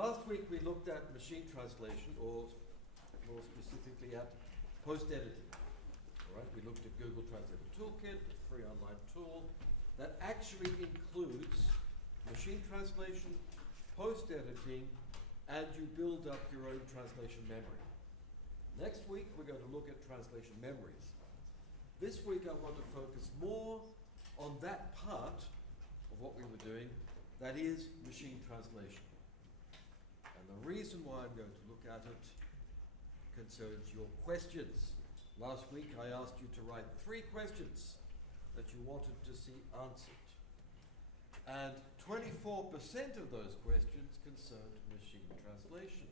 Last week we looked at machine translation, or more specifically at post-editing. All right, we looked at Google Translator Toolkit, a free online tool that actually includes machine translation, post-editing, and you build up your own translation memory. Next week we're going to look at translation memories. This week I want to focus more on that part of what we were doing, that is machine translation. And the reason why I'm going to look at it concerns your questions. Last week I asked you to write 3 questions that you wanted to see answered. And 24% of those questions concerned machine translation.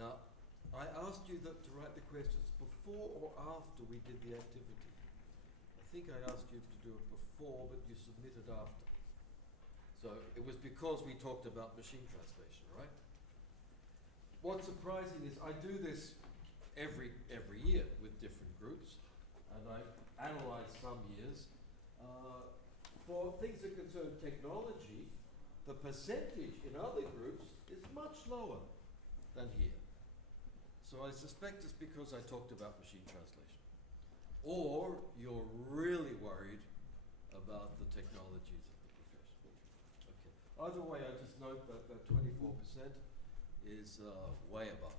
Now, I asked you to write the questions before or after we did the activity. I think I asked you to do it before, but you submitted after. So it was because we talked about machine translation, right? What's surprising is I do this every year with different groups, and I analyze some years. For things that concern technology, the percentage in other groups is much lower than here. So I suspect it's because I talked about machine translation. Or you're really worried about the technologies of the profession. Okay. Either way, I just note that that 24% is way above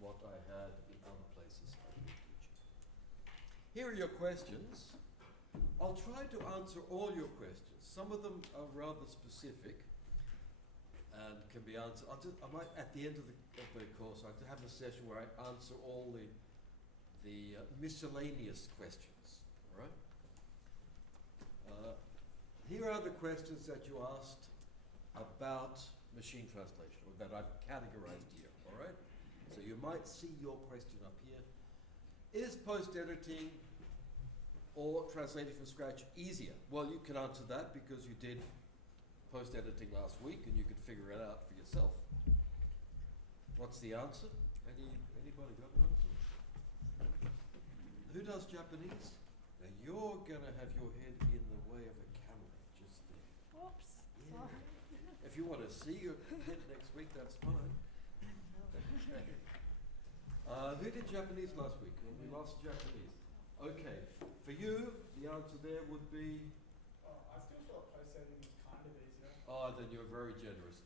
what I had in other places I've been teaching. Here are your questions. I'll try to answer all your questions. Some of them are rather specific and can be answered. I might, at the end of the course, I have a session where I answer all the miscellaneous questions. All right. Here are the questions that you asked about machine translation, or that I've categorized here. All right. So you might see your question up here. Is post-editing or translating from scratch easier? Well, you can answer that because you did post-editing last week and you could figure it out for yourself. What's the answer? Anybody got an answer? Who does Japanese? Now you're going to have your head in the way of a camera just there. Whoops. Yeah. Sorry. If you want to see your head next week, that's fine. Okay. Who did Japanese last week? Well, we lost Japanese. Okay, for you, the answer there would be... I still thought post-editing was kind of easier. Oh, then you're very generous.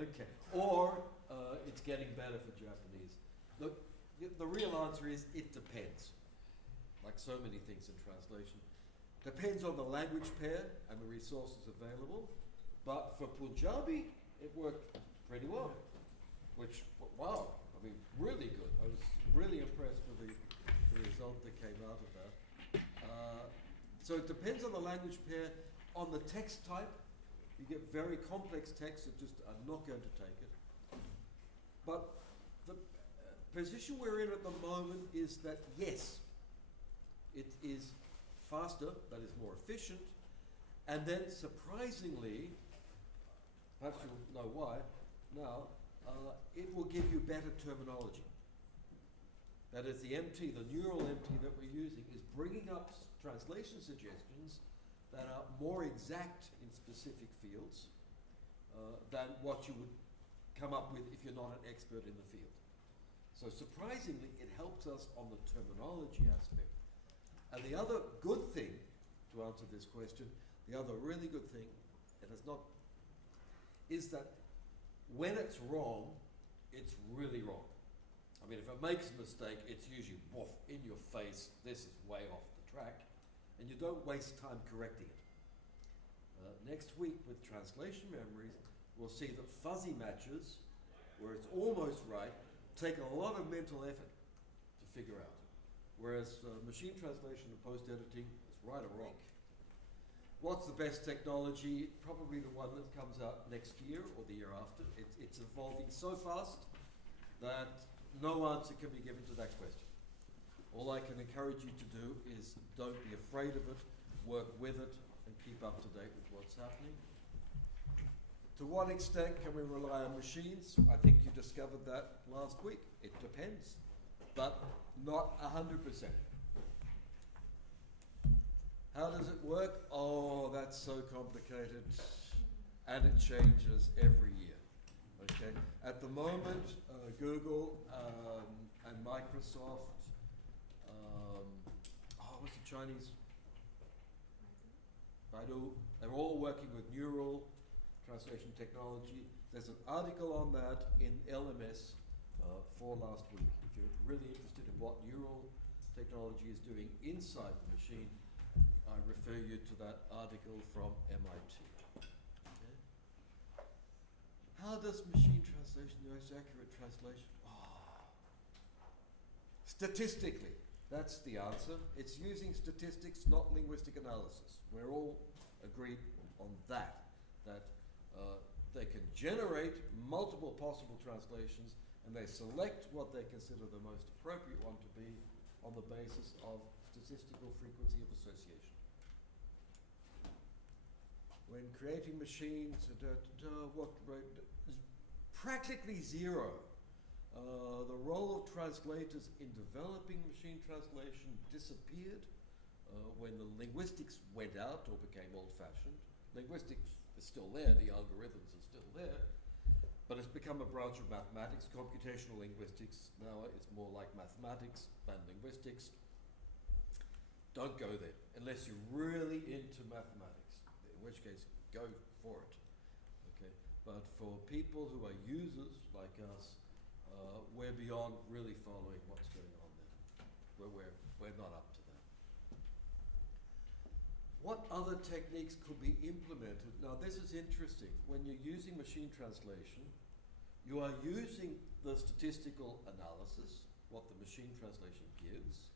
Okay, or it's getting better for Japanese. Look, the real answer is it depends. Like so many things in translation. Depends on the language pair and the resources available. But for Punjabi, it worked pretty well. Which, wow, I mean, really good. I was really impressed with the result that came out of that. So it depends on the language pair, on the text type. You get very complex texts that just are not going to take it. But the position we're in at the moment is that, yes, it is faster, that is more efficient, and then surprisingly, perhaps you'll know why now, it will give you better terminology. That is, the MT, the neural MT that we're using, is bringing up translation suggestions that are more exact in specific fields than what you would come up with if you're not an expert in the field. So surprisingly, it helps us on the terminology aspect. And the other good thing, to answer this question, the other really good thing, and it's not, is that when it's wrong, it's really wrong. I mean, if it makes a mistake, it's usually woof, in your face, this is way off the track, and you don't waste time correcting it. Next week with translation memories, we'll see that fuzzy matches, where it's almost right, take a lot of mental effort to figure out. Whereas machine translation and post-editing is right or wrong. What's the best technology? Probably the one that comes out next year or the year after. It's evolving so fast that no answer can be given to that question. All I can encourage you to do is don't be afraid of it, work with it, and keep up to date with what's happening. To what extent can we rely on machines? I think you discovered that last week. It depends, but not 100%. How does it work? Oh, that's so complicated. and it changes every year. Okay. At the moment, Google and Microsoft, what's the Chinese? Baidu. They're all working with neural translation technology. There's an article on that in LMS for last week. If you're really interested in what neural technology is doing inside the machine, I refer you to that article from MIT. Okay. How does machine translation the most accurate translation? Statistically, that's the answer. It's using statistics, not linguistic analysis. We're all agreed on that they can generate multiple possible translations, and they select what they consider the most appropriate one to be on the basis of statistical frequency of association. When creating machines, what rate? Practically zero. The role of translators in developing machine translation disappeared when the linguistics went out or became old-fashioned. Linguistics is still there, the algorithms are still there, but it's become a branch of mathematics. Computational linguistics now is more like mathematics than linguistics. Don't go there unless you're really into mathematics, in which case go for it. Okay? But for people who are users like us, we're beyond really following what's going on there. We're not up to that. What other techniques could be implemented? Now this is interesting. When you're using machine translation, you are using the statistical analysis, what the machine translation gives.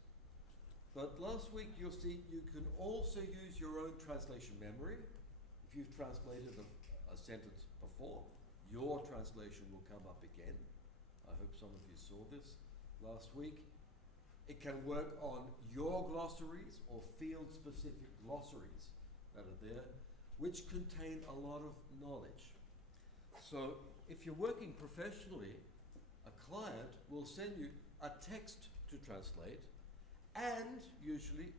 But last week you'll see you can also use your own translation memory. If you've translated a sentence before, your translation will come up again. I hope some of you saw this last week. It can work on your glossaries or field-specific glossaries that are there, which contain a lot of knowledge. So if you're working professionally, a client will send you a text to translate, and usually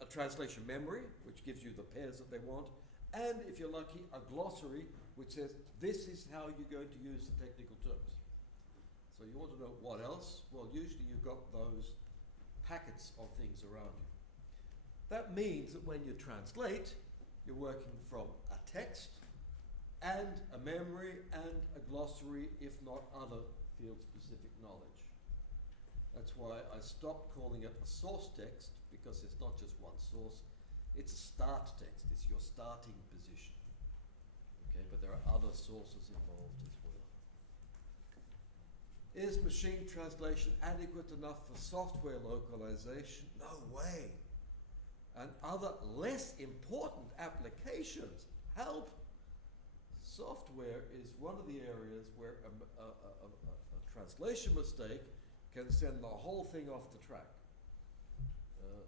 a translation memory, which gives you the pairs that they want, and if you're lucky, a glossary, which says, this is how you're going to use the technical terms. So you want to know what else? Well, usually you've got those packets of things around you. That means that when you translate, you're working from a text and a memory and a glossary, if not other field-specific knowledge. That's why I stopped calling it a source text, because it's not just one source, it's a start text, it's your starting position. Okay, but there are other sources involved as well. Is machine translation adequate enough for software localization? No way. And other less important applications, help. Software is one of the areas where a translation mistake can send the whole thing off the track.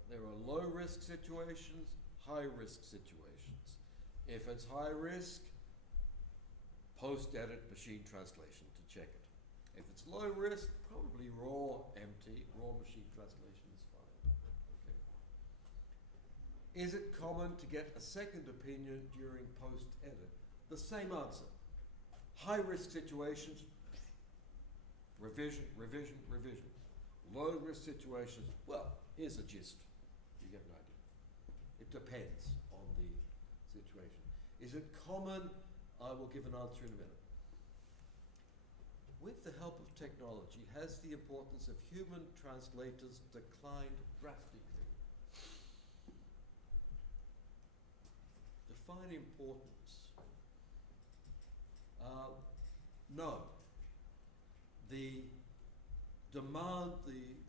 There are low-risk situations, high-risk situations. If it's high risk, post-edit machine translation to check it. If it's low risk, probably raw machine translation is fine. Okay. Is it common to get a second opinion during post-edit? The same answer. High-risk situations, revision, revision, revision. Low-risk situations, well, here's a gist. You get an idea. It depends on the situation. Is it common? I will give an answer in a minute. With the help of technology, has the importance of human translators declined drastically? Define importance. No. The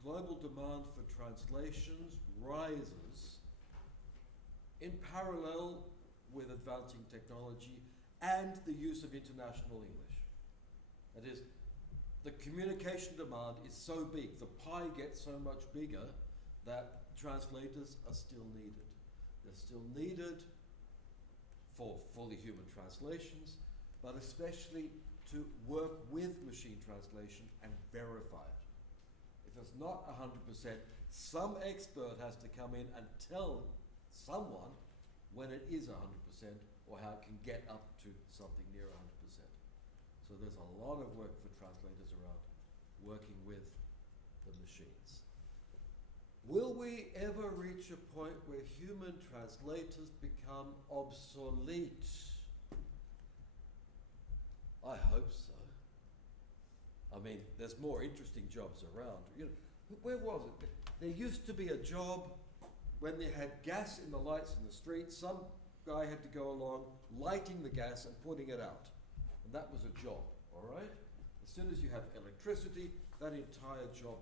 global demand for translations rises in parallel with advancing technology and the use of international English. That is, the communication demand is so big, the pie gets so much bigger that translators are still needed. They're still needed for fully human translations, but especially to work with machine translation and verify it. If it's not 100%, some expert has to come in and tell someone when it is 100%, or how it can get up to something near 100%. So there's a lot of work for translators around working with the machines. Will we ever reach a point where human translators become obsolete? I hope so. I mean, there's more interesting jobs around. You know, where was it? There used to be a job when they had gas in the lights in the street. Some guy had to go along lighting the gas and putting it out. And that was a job, all right? As soon as you have electricity, that entire job